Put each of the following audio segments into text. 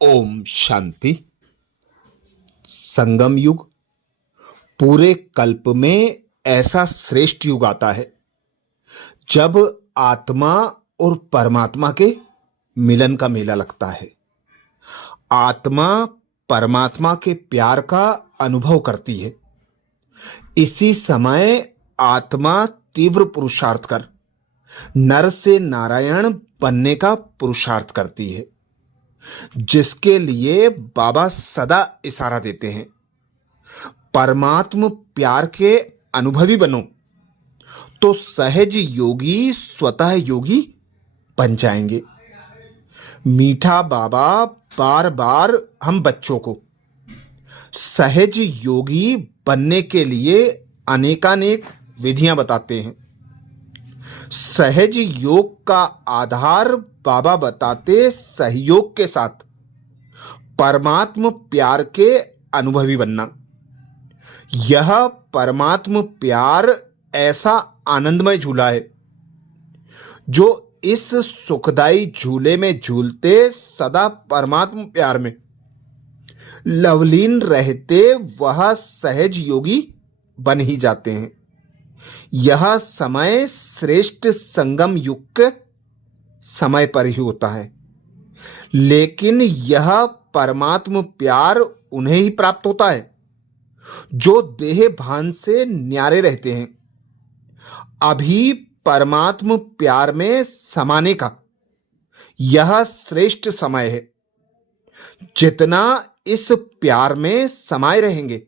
ओम शांति। संगम युग पूरे कल्प में ऐसा श्रेष्ठ युग आता है जब आत्मा और परमात्मा के मिलन का मेला लगता है। आत्मा परमात्मा के प्यार का अनुभव करती है। इसी समय आत्मा तीव्र पुरुषार्थ कर नर से नारायण बनने का पुरुषार्थ करती है, जिसके लिए बाबा सदा इशारा देते हैं। परमात्म प्यार के अनुभवी बनो तो सहज योगी स्वतः योगी बन जाएंगे। मीठा बाबा बार बार हम बच्चों को सहज योगी बनने के लिए अनेकानेक विधियां बताते हैं। सहज योग का आधार बाबा बताते सहयोग के साथ परमात्म प्यार के अनुभवी बनना। यह परमात्म प्यार ऐसा आनंदमय झूला है जो इस सुखदाई झूले में झूलते सदा परमात्म प्यार में लवलीन रहते वह सहज योगी बन ही जाते हैं। यह समय श्रेष्ठ संगम युग के समय पर ही होता है, लेकिन यह परमात्म प्यार उन्हें ही प्राप्त होता है जो देह भान से न्यारे रहते हैं। अभी परमात्म प्यार में समाने का यह श्रेष्ठ समय है। जितना इस प्यार में समाये रहेंगे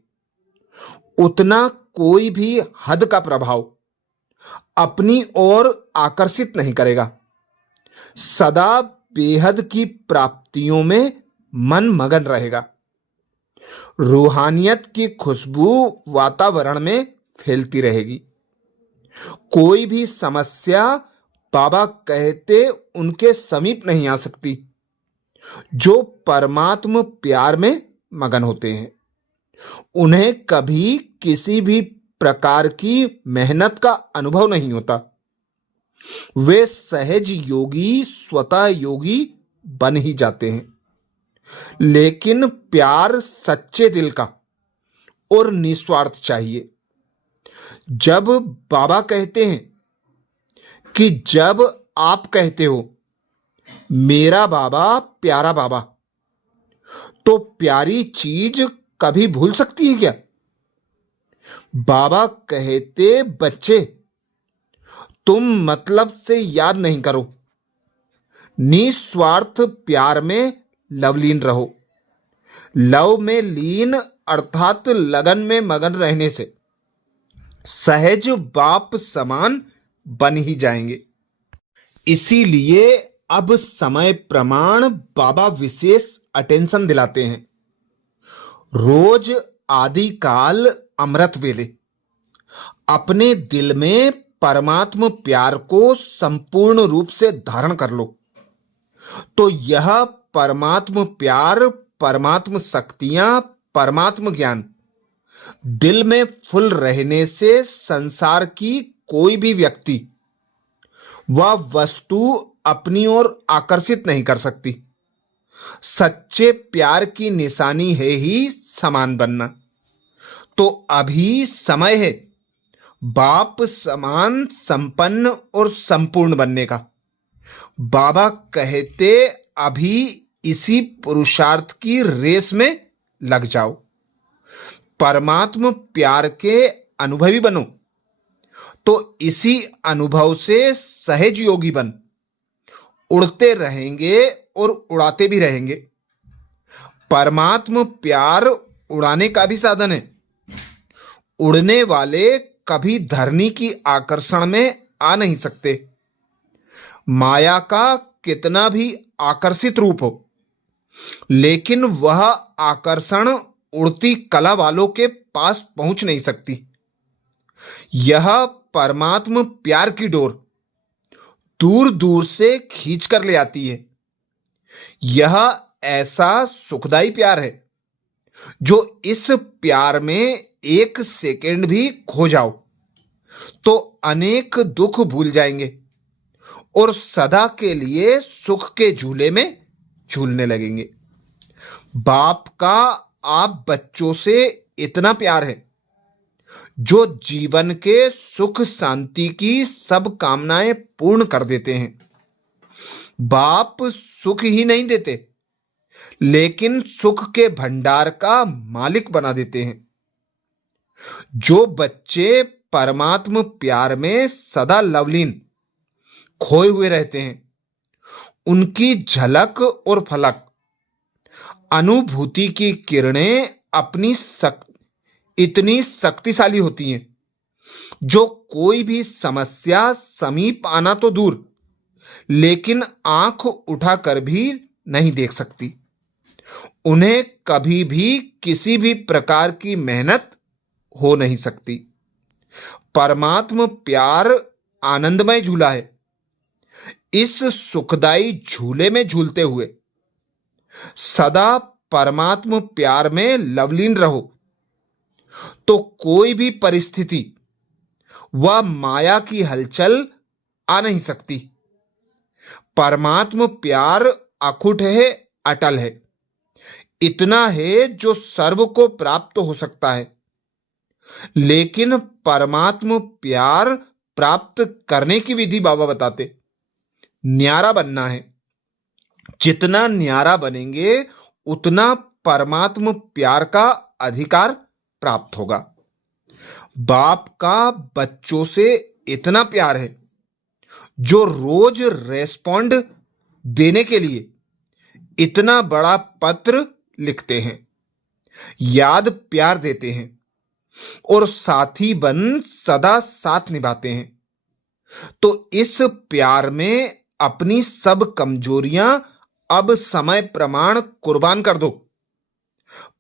उतना कोई भी हद का प्रभाव अपनी ओर आकर्षित नहीं करेगा। सदा बेहद की प्राप्तियों में मन मगन रहेगा। रूहानियत की खुशबू वातावरण में फैलती रहेगी। कोई भी समस्या बाबा कहते उनके समीप नहीं आ सकती जो परमात्म प्यार में मगन होते हैं। उन्हें कभी किसी भी प्रकार की मेहनत का अनुभव नहीं होता। वे सहज योगी स्वतः योगी बन ही जाते हैं। लेकिन प्यार सच्चे दिल का और निस्वार्थ चाहिए। जब बाबा कहते हैं कि जब आप कहते हो मेरा बाबा प्यारा बाबा, तो प्यारी चीज कभी भूल सकती है क्या? बाबा कहते बच्चे तुम मतलब से याद नहीं करो, निस्वार्थ प्यार में लवलीन रहो। लव में लीन अर्थात लगन में मगन रहने से सहज बाप समान बन ही जाएंगे। इसीलिए अब समय प्रमाण बाबा विशेष अटेंशन दिलाते हैं। रोज आदि काल अमृत वेले अपने दिल में परमात्म प्यार को संपूर्ण रूप से धारण कर लो, तो यह परमात्म प्यार, परमात्म शक्तियां, परमात्म ज्ञान दिल में फुल रहने से संसार की कोई भी व्यक्ति वह वस्तु अपनी ओर आकर्षित नहीं कर सकती। सच्चे प्यार की निशानी है ही समान बनना। तो अभी समय है बाप समान संपन्न और संपूर्ण बनने का। बाबा कहते अभी इसी पुरुषार्थ की रेस में लग जाओ। परमात्म प्यार के अनुभवी बनो तो इसी अनुभव से सहज योगी बन उड़ते रहेंगे और उड़ाते भी रहेंगे। परमात्म प्यार उड़ाने का भी साधन है। उड़ने वाले कभी धरनी की आकर्षण में आ नहीं सकते। माया का कितना भी आकर्षित रूप हो, लेकिन वह आकर्षण उड़ती कला वालों के पास पहुंच नहीं सकती। यह परमात्म प्यार की डोर दूर दूर से खींच कर ले आती है। यह ऐसा सुखदाई प्यार है जो इस प्यार में एक सेकंड भी खो जाओ तो अनेक दुख भूल जाएंगे और सदा के लिए सुख के झूले में झूलने लगेंगे। बाप का आप बच्चों से इतना प्यार है जो जीवन के सुख शांति की सब कामनाएं पूर्ण कर देते हैं। बाप सुख ही नहीं देते, लेकिन सुख के भंडार का मालिक बना देते हैं। जो बच्चे परमात्म प्यार में सदा लवलीन खोए हुए रहते हैं, उनकी झलक और फलक अनुभूति की किरणें इतनी शक्तिशाली होती हैं, जो कोई भी समस्या समीप आना तो दूर, लेकिन आंख उठाकर भी नहीं देख सकती। उन्हें कभी भी किसी भी प्रकार की मेहनत हो नहीं सकती। परमात्म प्यार आनंदमय झूला है। इस सुखदाई झूले में झूलते हुए सदा परमात्म प्यार में लवलीन रहो, तो कोई भी परिस्थिति व माया की हलचल आ नहीं सकती। परमात्म प्यार अखुट है, अटल है, इतना है जो सर्व को प्राप्त हो सकता है। लेकिन परमात्म प्यार प्राप्त करने की विधि बाबा बताते, न्यारा बनना है। जितना न्यारा बनेंगे उतना परमात्म प्यार का अधिकार प्राप्त होगा। बाप का बच्चों से इतना प्यार है जो रोज रेस्पॉन्ड देने के लिए इतना बड़ा पत्र लिखते हैं, याद प्यार देते हैं और साथी बन सदा साथ निभाते हैं। तो इस प्यार में अपनी सब कमजोरियां अब समय प्रमाण कुर्बान कर दो।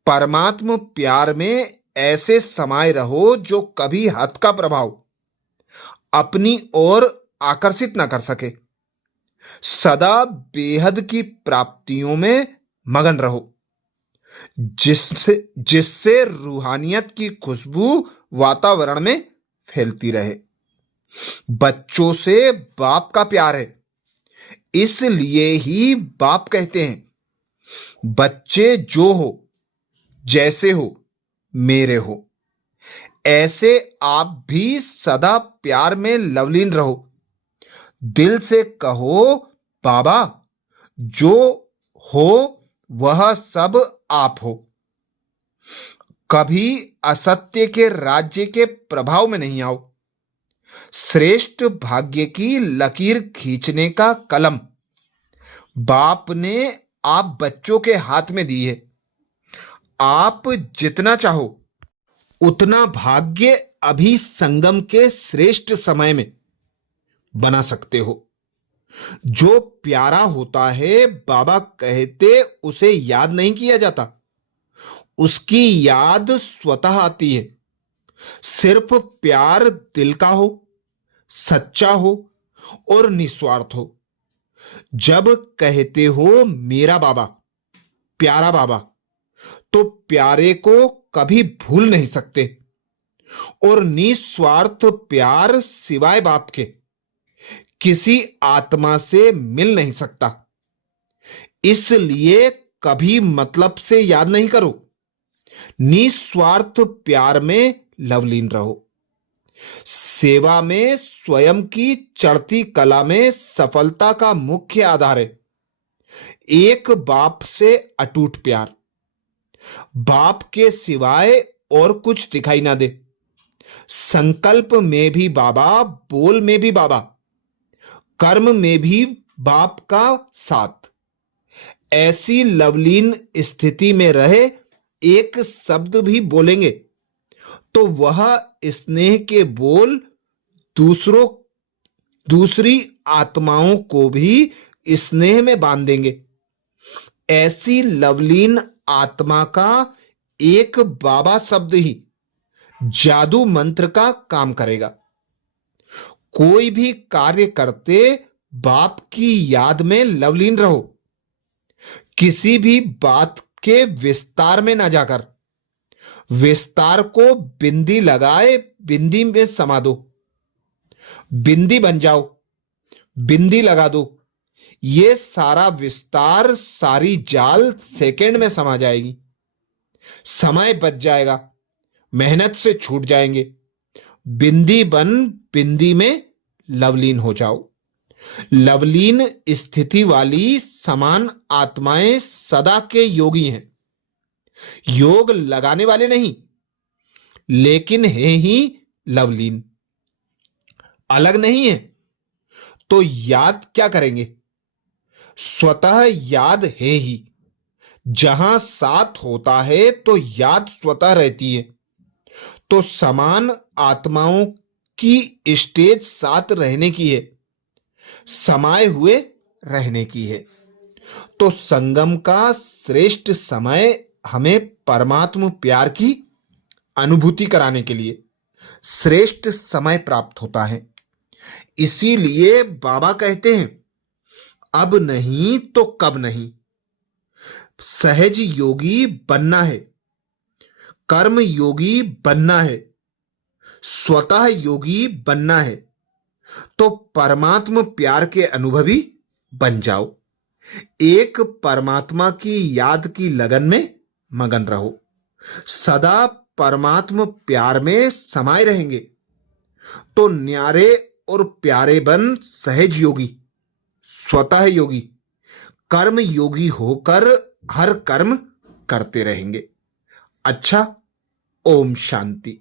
परमात्म प्यार में ऐसे समाये रहो जो कभी हद का प्रभाव अपनी ओर आकर्षित ना कर सके। सदा बेहद की प्राप्तियों में मगन रहो, जिससे रूहानियत की खुशबू वातावरण में फैलती रहे। बच्चों से बाप का प्यार है, इसलिए ही बाप कहते हैं, बच्चे जो हो जैसे हो मेरे हो। ऐसे आप भी सदा प्यार में लवलीन रहो। दिल से कहो, बाबा जो हो वह सब आप हो। कभी असत्य के राज्य के प्रभाव में नहीं आओ। श्रेष्ठ भाग्य की लकीर खींचने का कलम बाप ने आप बच्चों के हाथ में दी है। आप जितना चाहो उतना भाग्य अभी संगम के श्रेष्ठ समय में बना सकते हो। जो प्यारा होता है, बाबा कहते, उसे याद नहीं किया जाता, उसकी याद स्वतः आती है। सिर्फ प्यार दिल का हो, सच्चा हो और निस्वार्थ हो। जब कहते हो मेरा बाबा, प्यारा बाबा, तो प्यारे को कभी भूल नहीं सकते। और निस्वार्थ प्यार सिवाय बाप के किसी आत्मा से मिल नहीं सकता। इसलिए कभी मतलब से याद नहीं करो, निस्वार्थ प्यार में लवलीन रहो। सेवा में स्वयं की चढ़ती कला में सफलता का मुख्य आधार है एक बाप से अटूट प्यार। बाप के सिवाय और कुछ दिखाई ना दे। संकल्प में भी बाबा, बोल में भी बाबा, कर्म में भी बाप का साथ। ऐसी लवलीन स्थिति में रहे एक शब्द भी बोलेंगे तो वह स्नेह के बोल दूसरी आत्माओं को भी स्नेह में बांध देंगे। ऐसी लवलीन आत्मा का एक बाबा शब्द ही जादू मंत्र का काम करेगा। कोई भी कार्य करते बाप की याद में लवलीन रहो। किसी भी बात के विस्तार में ना जाकर विस्तार को बिंदी लगाए बिंदी में समा दो। बिंदी बन जाओ, बिंदी लगा दो, ये सारा विस्तार, सारी जाल सेकंड में समा जाएगी। समय बच जाएगा, मेहनत से छूट जाएंगे। बिंदी बन बिंदी में लवलीन हो जाओ। लवलीन स्थिति वाली समान आत्माएं सदा के योगी हैं। योग लगाने वाले नहीं, लेकिन है ही लवलीन। अलग नहीं है तो याद क्या करेंगे? स्वतः याद है ही। जहां साथ होता है तो याद स्वतः रहती है। तो समान आत्माओं की स्टेज साथ रहने की है, समाये हुए रहने की है। तो संगम का श्रेष्ठ समय हमें परमात्म प्यार की अनुभूति कराने के लिए श्रेष्ठ समय प्राप्त होता है। इसीलिए बाबा कहते हैं, अब नहीं तो कब नहीं। सहज योगी बनना है, कर्म योगी बनना है, स्वतः योगी बनना है। तो परमात्म प्यार के अनुभवी बन जाओ। एक परमात्मा की याद की लगन में मगन रहो। सदा परमात्म प्यार में समाये रहेंगे तो न्यारे और प्यारे बन सहज योगी, स्वतः योगी, कर्म योगी होकर हर कर्म करते रहेंगे। अच्छा, ओम शांति।